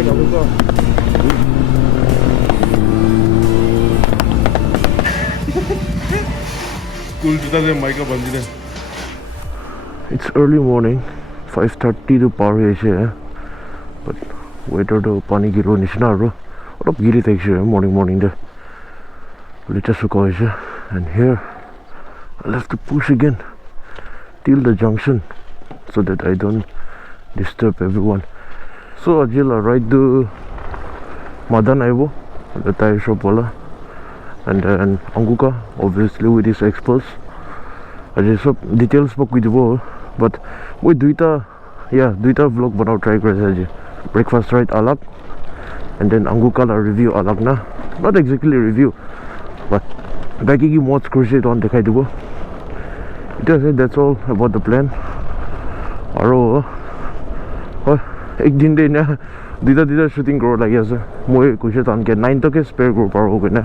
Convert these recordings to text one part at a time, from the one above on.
빨리 가볼까? School जुदा दे mica बंदी. It's early morning, 5:30 to par है, but weather तो पानी गिरो निशना रो, और अब गिरी तक है morning दे. Little सुका है, and here I'll have to push again till the junction so that I don't disturb everyone. So Ajil ride the Madan Aibo, the tire shop wala, and then Anguka obviously with his experts. Ajil सब details book with वो, but वो दुईटा vlog बनाओ try करे आज. Breakfast ride अलग, and then Anguka la review अलग ना, not exactly review, but बाकी की मौज क्रूज़ तो दिखाई देबो. That's all about the plan. और एक दिन दे ना दुईटा shooting करो लगी ऐसे. मुझे कुछ तो अनके 9 तक spare करो पारो होगे ना,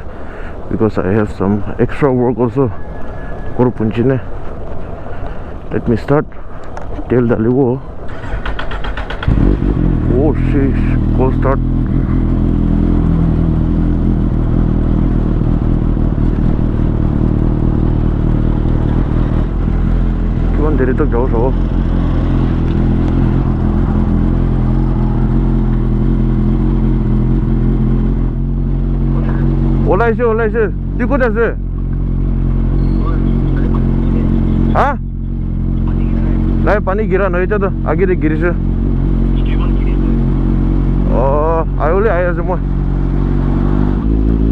because I have some extra work also करो पुंची ने. Let me start. Tell the livo. Oh sheesh, go start. किमान देरी तक जाओ सब. 올라이시 뛰고 됐어. हाँ नहीं पानी गिरा नहीं था तो आगे देख गिरी से. I only I as a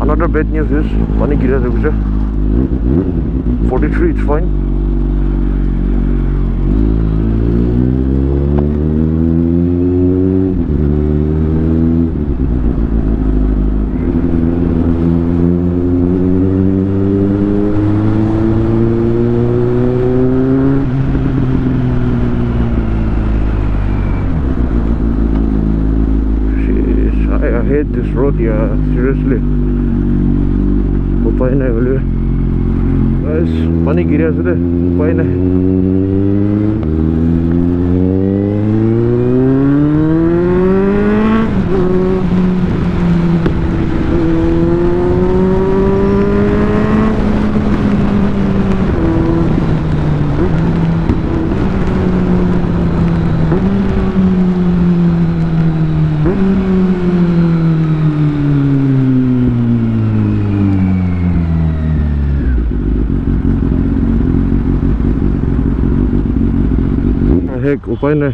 another bad news is पानी गिरा से कुछ 43 it's fine. I hate this road, yeah, seriously. उपाय नहीं बोले. बस पानी गिरा से दे उपाय नहीं. Heck, उपाय नहीं.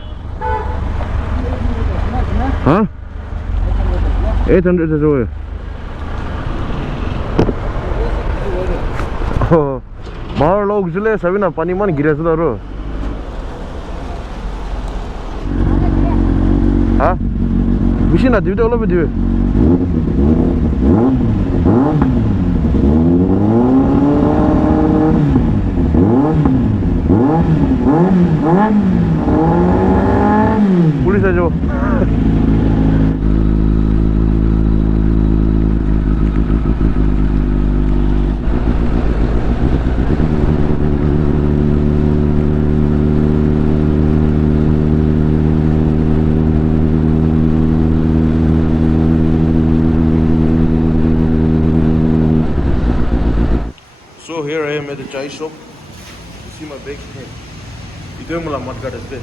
हाँ 800 है जो है. बाहर लोग चले सभी ना पानी मान गिरे सुधारो. हाँ विषय ना दिवटे वाला भी दिवे. पुलिस है जो. So here I am at the chai shop. You see my bag here. 이거 몰라 못 가졌대.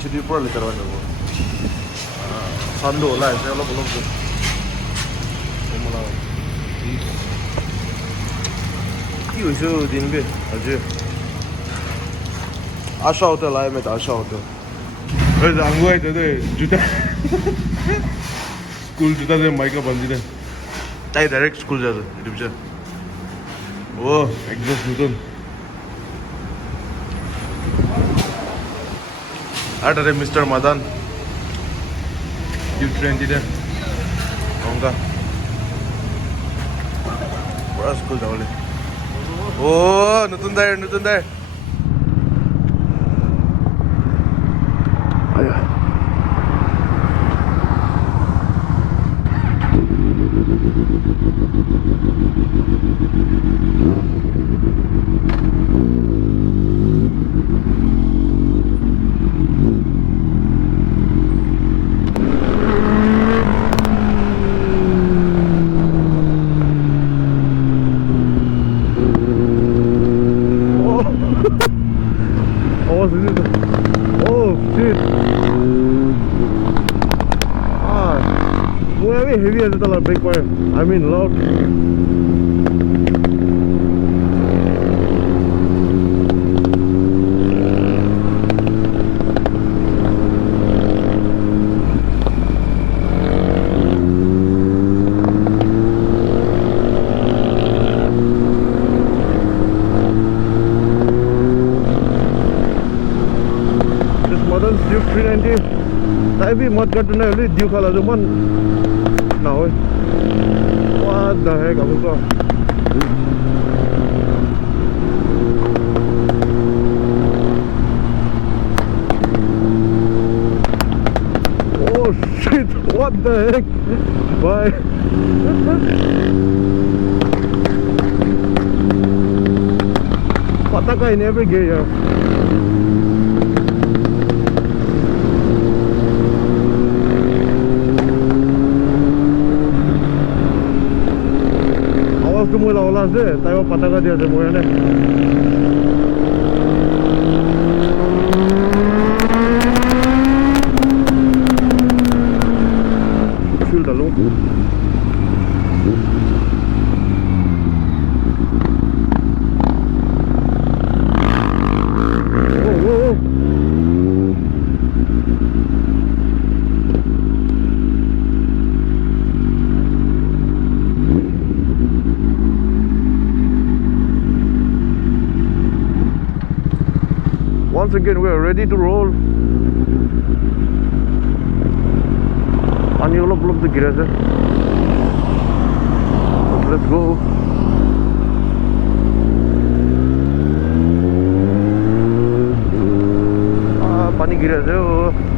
지디 벌레 들어가는 거. 산도 올라야 돼. 올라 볼로. 몰라. 이거 있어 된게 아주 아샤 호텔 라이메 아샤 호텔. 그래서 안 거야 되대. 주다. School जुदा दे माइका बंदी ने. ताई डायरेक्ट स्कूल जा इधर. ओ एग्जॉस्ट नूतन. आटे मिस्टर मदन ड्यू ट्रेन दिदे होगा बड़ा स्कूल जाओले. ओ नतुन दाय आया. आवाज oh shit वो अभी heavy আছে তাহলে ব্রেক করে I mean loud Modern Duke 390 ताई भी मत कर देना है Duke वाला जो मन ना हो what the heck अब उसका oh shit what the heck bye पता का ही नहीं अभी गए यार आवाज तो मुझे लगा से ताई वो पता का दिया से मुझे ने fuel डालो Once again, we are ready to roll. And you look the garage. Let's go. Pani garage.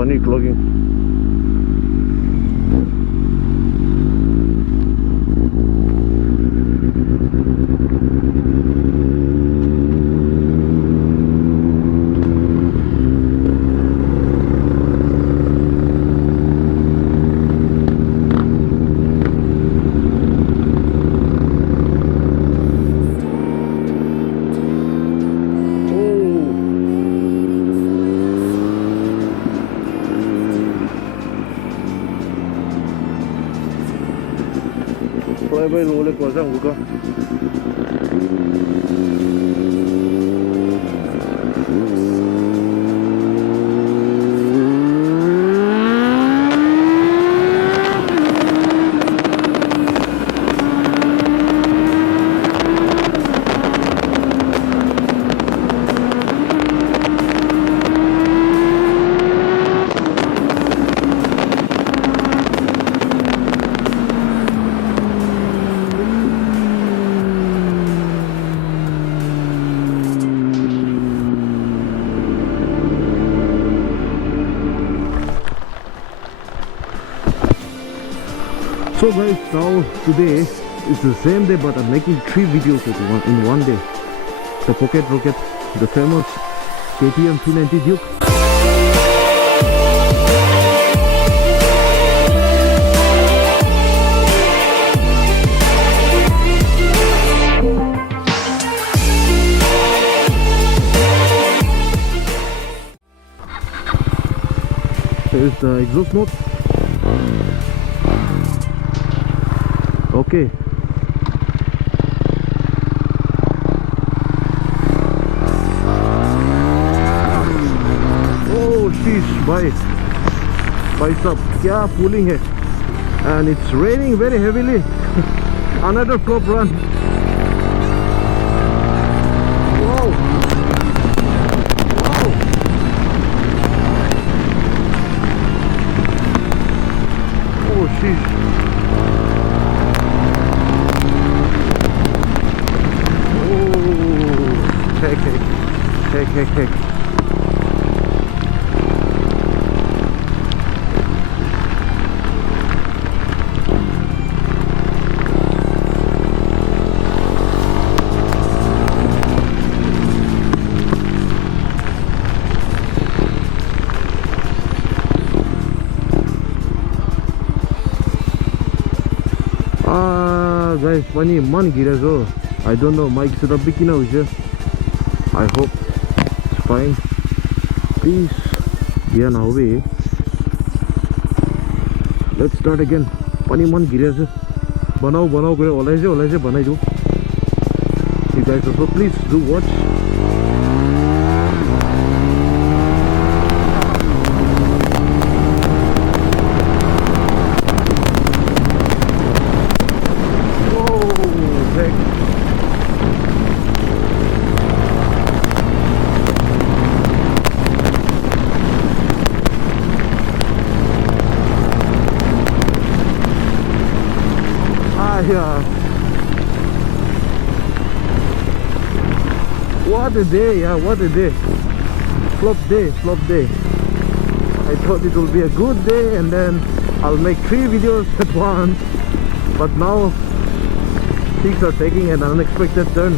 funny clogging. bay lo le ko jang uga. So guys, now today it's the same day, but I'm making 3 videos in one day. The Pocket Rocket, the famous KTM 390 Duke. Here's the exhaust note. Okay. Oh sheesh, भाई साहब क्या fooling है, and it's raining very heavily. Another flop run. Wow. Wow. Oh sheesh. Heck. Guys, pani man gireको. I don't know, mic setup भी किन हुन्छ. I hope it's fine. Please, yeah, now we. Let's start again. Pani man gireको. बनाओ गरे ओलाइजे बनाइदो. You guys also please do watch. Yeah. What a day, yeah, what a day. Flop day. I thought it will be a good day and then I'll make 3 videos at once. But now things are taking an unexpected turn.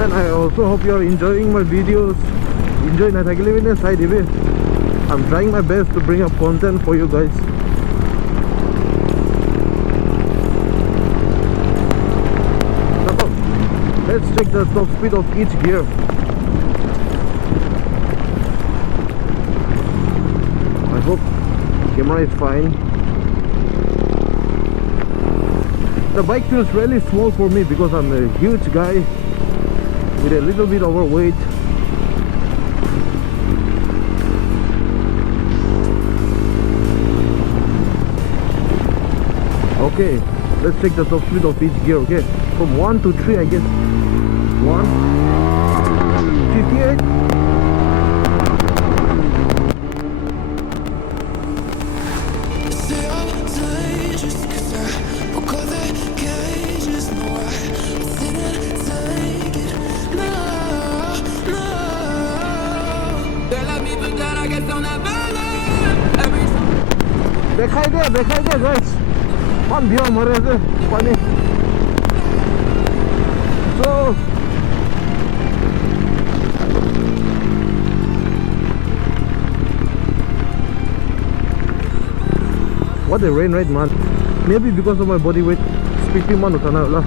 And I also hope you are enjoying my videos. Enjoy na side. I'm trying my best to bring up content for you guys. Let's check the top speed of each gear. I hope camera is fine. The bike feels really small for me because I'm a huge guy with a little bit overweight. Okay, let's check the top speed of each gear. Okay, from 1 to 3 I guess. 1 58. देखाई दे guys. Man view मरे से पानी. So what a rain, right man? Maybe because of my body weight. Speed भी man उठाना होला.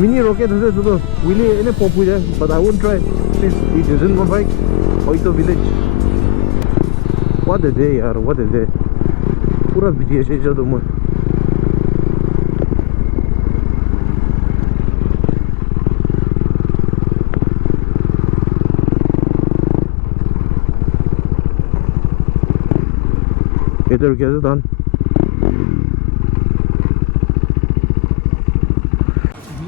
Mini rocket has to do really in a pop with, but I won't try since it isn't my bike. Oito village. What a day, yaar, what a day. पूरा busy है जो तुम इधर क्या है दान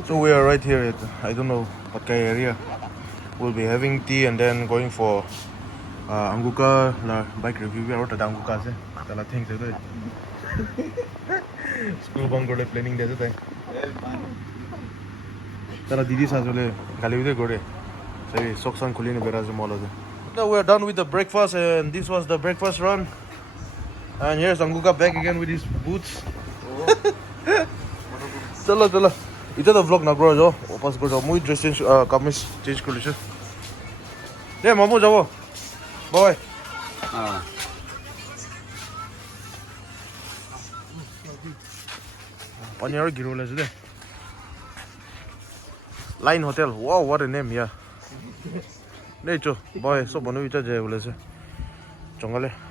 So we are right here at I don't know what kind of area. We'll be having tea and then going for Anguka la bike review. We are at Anguka se. Tala things है तो school bunk करे planning दे देते हैं. तला दीदी साथ वाले गाली भी दे करे. सही सोक्सान खुली ने बेरा से मॉल से. Now we are done with the breakfast and this was the breakfast run. And here's Anguka back again with his boots. चलो चलो. इधर तो vlog ना करो जो वापस करो जो मुझे ड्रेस चेंज कमीज चेंज कर लीजिए ये मामू जाओ बाय हाँ पानी और गिरो ले जुदे line hotel wow what a name या नहीं चो बाय सब बनो इधर जाए बोले से जंगल है